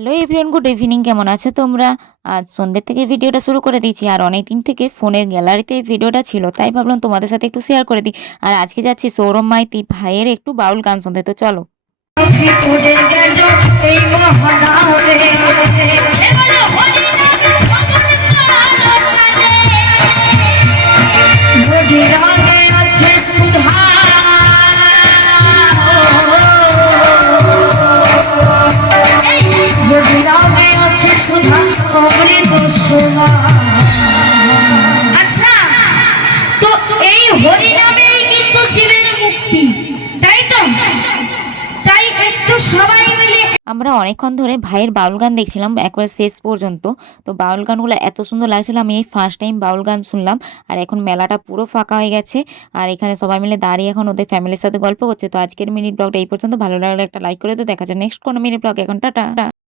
Hello everyone, good evening. কেমন আছো তোমরা? আজ সন্ধ্যে থেকে ভিডিওটা শুরু করে দিয়েছি, আর অনেকদিন থেকে ফোনের গ্যালারিতে এই ভিডিওটা ছিল, তাই ভাবলাম তোমাদের সাথে একটু শেয়ার করে দিই। আর আজকে যাচ্ছি সৌরভ মাইতি ভাইয়ের একটু বাউল গান শুনতে, তো চলো। আচ্ছা, তো এই হরিনামেই কিন্তু জীবের মুক্তি, তাই তো? তাই একটু সবাই মিলে আমরা অনেকক্ষণ ধরে ভাইয়ের বাউল গান দেখছিলাম একবার শেষ পর্যন্ত। তো বাউল গানগুলো এত সুন্দর লাগছিল, আমি এই ফার্স্ট টাইম বাউল গান শুনলাম। আর এখন মেলাটা পুরো ফাঁকা হয়ে গেছে, আর এখানে সবাই মিলে দাঁড়িয়ে এখন ওদের ফ্যামিলির সাথে গল্প করছে। তো আজকের মিনিট ব্লগটা এই পর্যন্ত। ভালো লাগলে একটা লাইক করে তো দেখা যায় নেক্সট কোনো মিনিট ব্লগ। এখন টাটা।